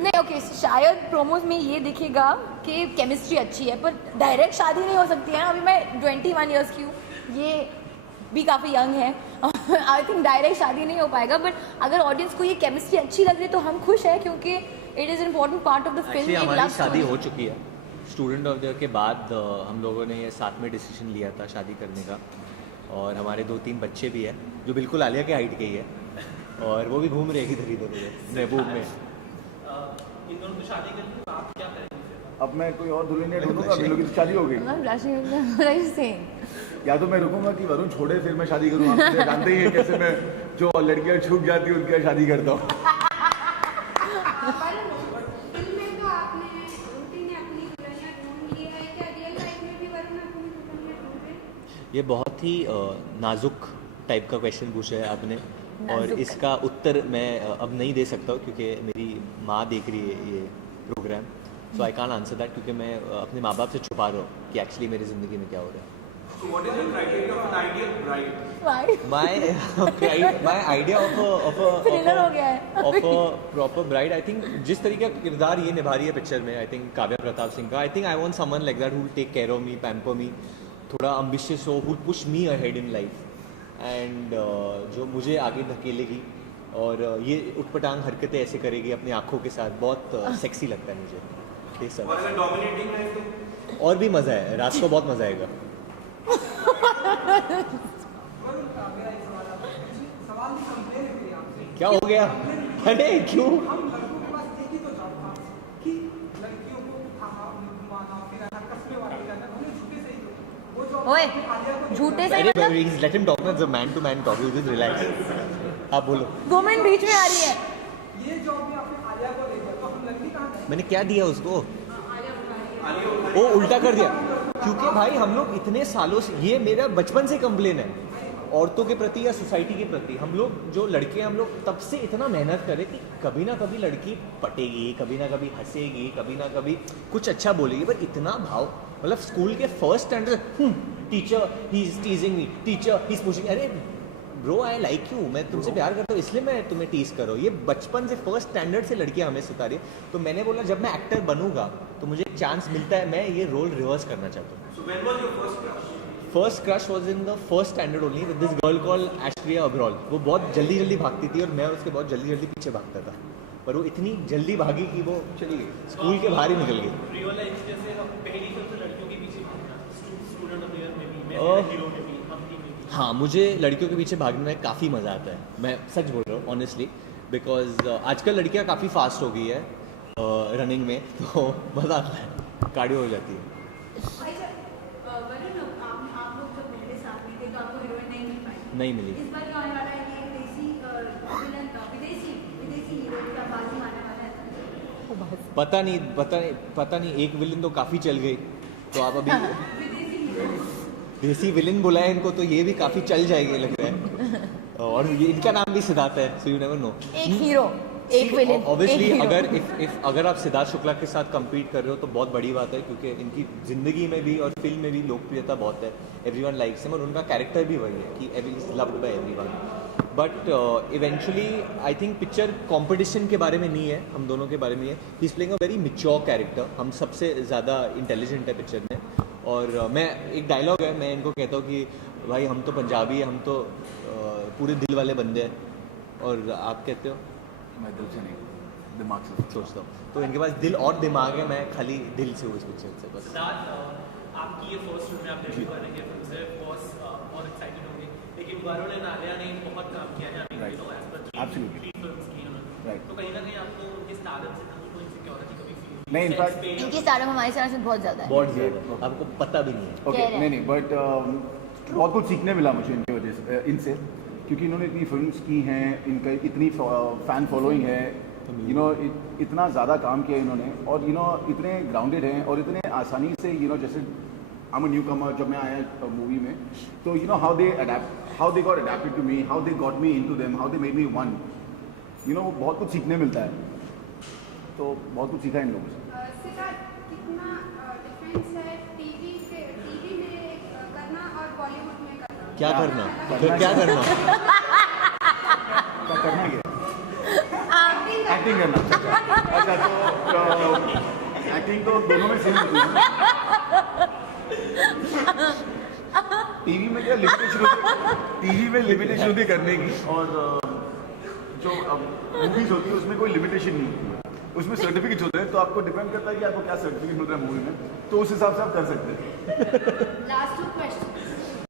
नहीं ओके शायद प्रोमोज में ये दिखेगा कि केमिस्ट्री अच्छी है, पर डायरेक्ट शादी नहीं हो सकती है ना। अभी मैं 21 ईयर्स की हूँ, ये भी काफ़ी यंग है। आई थिंक डायरेक्ट शादी नहीं हो पाएगा, बट अगर ऑडियंस को ये केमिस्ट्री अच्छी लग रही है तो हम खुश हैं, क्योंकि it is important part of the film. हमारी शादी हो चुकी है स्टूडेंट ऑफ द ईयर के बाद। हम लोगों ने ये साथ में डिसीजन लिया था शादी करने का, और हमारे 2-3 बच्चे भी हैं जो बिल्कुल आलिया के हाइट के ही है, और वो भी घूम रहे हैं इधर उधर महबूब में। इन दोनों की शादी करनी तो आप क्या करेंगे? अब मैं कोई और दुल्हन नहीं ढूंढूंगा, अभी लोग की शादी हो गई। या तो मैं रुकूंगा कि वरुण छोड़े फिर मैं शादी करूँ। आप मुझे जानते ही हैं कैसे मैं जो लड़कियां छूट जाती है उनकी शादी करता हूँ। ये बहुत ही नाजुक टाइप का क्वेश्चन पूछा है आपने, और इसका उत्तर मैं अब नहीं दे सकता हूँ क्योंकि मेरी माँ देख रही है ये program. So I can't answer that, क्योंकि मैं अपने माँ बाप से छुपा रहा हूँ कि एक्चुअली मेरी ज़िंदगी में क्या हो रहा है। So what is your criteria of an ideal bride? My idea of a proper bride, I think जिस तरीके का किरदार ये निभा रही है पिक्चर में, I think काव्या प्रताप सिंह का, I think I want someone like that who will take care of me, pamper me, थोड़ा ambitious हो, who push me ahead in life, and जो मुझे आगे धकेलेगी और ये उठपटांग हरकतें ऐसे करेगी अपनी आँखों के साथ, बहुत सेक्सी लगता है मुझे ये सब। और अगर डोमिनेटिंग है तो और भी मज़ा है, रात को बहुत मज़ा आएगा। क्या हो गया? अरे क्यों? ओए झूठे से मतलब let him talk, that's a man to man talk, you just relax. आप बोलो। 2 मिनट बीच में आ रही है। ये जॉब भी आपने आलिया को दे दिया, तो हम लड़की कहाँ जाएंगे? मैंने क्या दिया उसको? वो उल्टा कर दिया, क्योंकि भाई हम लोग इतने सालों से, ये मेरा बचपन से कंप्लेन है औरतों के प्रति या सोसाइटी के प्रति। हम लोग जो लड़के हैं, हम लोग तब से इतना मेहनत करें कि कभी ना कभी लड़की पटेगी, कभी ना कभी हंसेगी, कभी ना कभी कुछ अच्छा बोलेगी, पर इतना भाव, मतलब स्कूल के first standard teacher he is टीजिंग me, teacher he is pushing, अरे ब्रो आई लाइक यू, मैं तुमसे प्यार करता हूँ इसलिए मैं तुम्हें टीज कर रहा हूँ। ये बचपन से फर्स्ट स्टैंडर्ड से लड़कियां हमें सिखा रही है। तो मैंने बोला जब मैं एक्टर बनूंगा तो मुझे एक चांस मिलता है, मैं ये रोल रिवर्स करना चाहता हूँ। So when was your first crush? First crush was in the first standard only with this girl call Astria Abrol. वो बहुत जल्दी जल्दी भागती थी और मैं उसके बहुत जल्दी जल्दी पीछे भागता था, पर वो इतनी जल्दी भागी कि वो चली गई, स्कूल के बाहर ही निकल गई। रियल लाइफ जैसे हम पहली फिल्म से लड़कियों के पीछे भागना, स्टूडेंट ऑफ द ईयर में भी, मैं हीरो में भी, हम टीम में भी। हाँ, मुझे लड़कियों के पीछे भागने में काफ़ी मज़ा आता है, मैं सच बोल रहा हूँ ऑनेस्टली, बिकॉज आजकल लड़कियाँ काफ़ी फास्ट हो गई है रनिंग में, तो मज़ा आता है, कार्डियो हो जाती है। नहीं मिली। इस बार आने वाला है ये देसी विलन का विदेशी हीरो का बाजी मारने वाला है। पता नहीं एक विलन तो काफ़ी चल गई, तो आप अभी देसी विलन बुलाए इनको, तो ये भी काफ़ी चल जाएंगे लग रहा है। और ये इनका नाम भी सिद्धार्थ है, सो यू नेवर नो। एक हीरो एक विलेन। ऑब्वियसली अगर आप सिद्धार्थ शुक्ला के साथ compete कर रहे हो तो बहुत बड़ी बात है, क्योंकि इनकी ज़िंदगी में भी और फिल्म में भी लोकप्रियता बहुत है, एवरीवन लाइक्स हिम, और उनका कैरेक्टर भी वही है कि every is loved by everyone. But eventually I think picture competition के बारे में नहीं है, हम दोनों के बारे में है। He is playing a very mature character, हम सबसे ज़्यादा इंटेलिजेंट है पिक्चर में। और मैं एक डायलॉग है, मैं इनको कहता हूँ कि भाई हम तो पंजाबी है, हम तो पूरे दिल वाले बंदे हैं, और आप कहते हो मैं दिल से नहीं, दिमाग से सोचता हूँ। तो इनके पास दिल और दिमाग है, मैं खाली दिल से हूँ इस पिक्चर से बस। सिद्धार्थ, आपकी ये फर्स्ट फिल्म में आप डेब्यू कर रहे हैं, फिल्म से बहुत एक्साइटेड होंगे, लेकिन वरुण एंड आलिया ने बहुत काम किया है, Right. Absolutely. थ्री फिल्म्स की उन्होंने, Right. तो कहीं ना कहीं आपको उनके स्टारडम से कोई इनसिक्योरिटी कभी फील हुई? नहीं, in fact- इनकी स्टारडम हमारी स्टारडम से बहुत ज़्यादा है। बहुत ज़्यादा, आपको पता भी नहीं है। ओके, कह रहे हैं। नहीं बट बहुत कुछ सीखने मिला मुझे इनकी वजह से, इनसे, क्योंकि इन्होंने इतनी फिल्म्स की हैं, इनका इतनी फ़ैन फॉलोइंग है, यू नो इतना ज़्यादा काम किया इन्होंने, और यू नो इतने ग्राउंडेड हैं और इतने आसानी से, यू नो जैसे आई एम अ न्यू कमर, जब मैं आया मूवी में, तो you know how they got adapted to me, how they got me into them, how they made me one, you know बहुत कुछ सीखने मिलता है, तो बहुत कुछ सीखा इन लोगों से। सिद्धार्थ, कितना डिफरेंस है टीवी में करना और बॉलीवुड में करना? क्या करना, फिर क्या करना? क्या करना है? एक्टिंग करना। अच्छा तो एक्टिंग तो दोनों में सेम होती है। टीवी में क्या लिमिटेशन होती है, टीवी में लिमिटेशन होती है करने की, और जो मूवीज होती है उसमें कोई लिमिटेशन नहीं होती है, उसमें सर्टिफिकेट होते हैं, तो आपको डिपेंड करता है कि आपको क्या सर्टिफिकेट मिल रहा है मूवी में, तो उस हिसाब से आप कर सकते हैं। Last 2 question